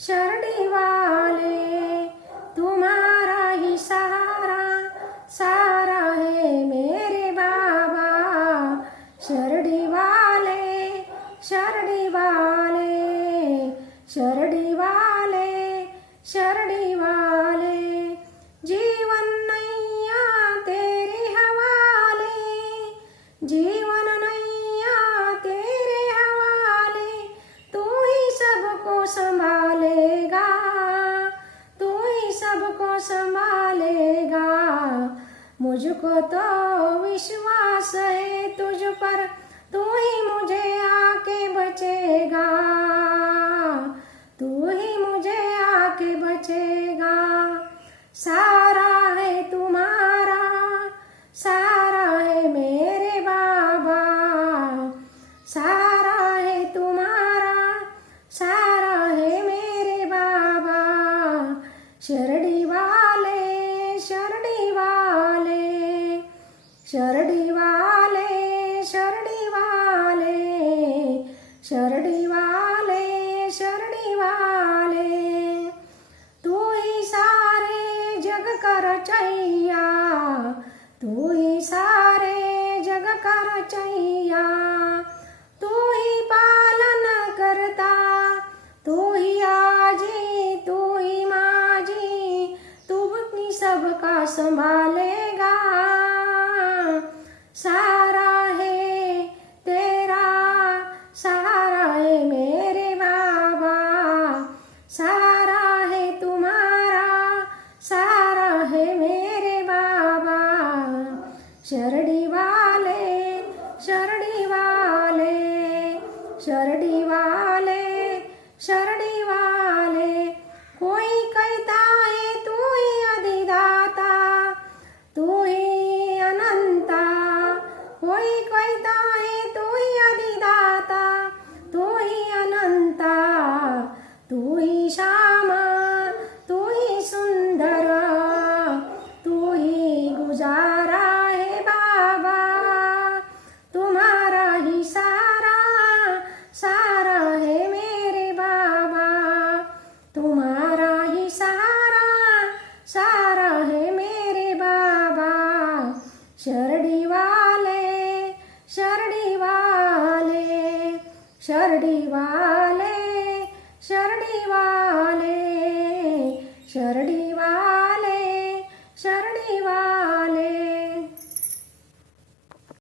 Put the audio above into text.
शरडी वाले तुम्हारा ही सहारा सारा है मेरे बाबा। शरडी वाले शरडी वाले जीवन नैया तेरे हवाले, जीवन नैया तेरे हवाले। तू ही सबको संभालेगा, तू ही सबको संभालेगा। मुझको तो विश्वास है तुझ पर, तू ही मुझे आके बचेगा, तू ही मुझे आके बचेगा। सारा है तुम्हारा, सारा है मेरे बाबा। सारा है तुम्हारा, सारा है मेरे बाबा। शरडी वाले शरडी वाले शरडी वाले शरडी वाले शरडी वाले शरडी वाले। तू ही सारे जग का रचैया, तू ही सारे जग का रचैया। तू ही पालन करता, तू ही आजी, तू ही माजी। तू भी सबका संभालेगा। सारा है तेरा, सारा है मेरे बाबा। सारा है तुम्हारा, सारा है मेरे बाबा। शरडी वाले शरडी वाले शरडी वाले शरडी वाले। कोई कहता है तू ही अधिदाता, तू ही अनंता। कोई कहता है तू ही अधिदाता, तू ही अनंता। तू ही श्यामा, तू ही सुंदर, तू ही गुजारा है बाबा। तुम्हारा ही सारा, सारा है मेरे बाबा। तुम्हारा ही सारा, सारा है मेरे बाबा। शरडी वाले शरडी वाले शरडी वाले शरडी वाले शरडी वाले शरडी वाले।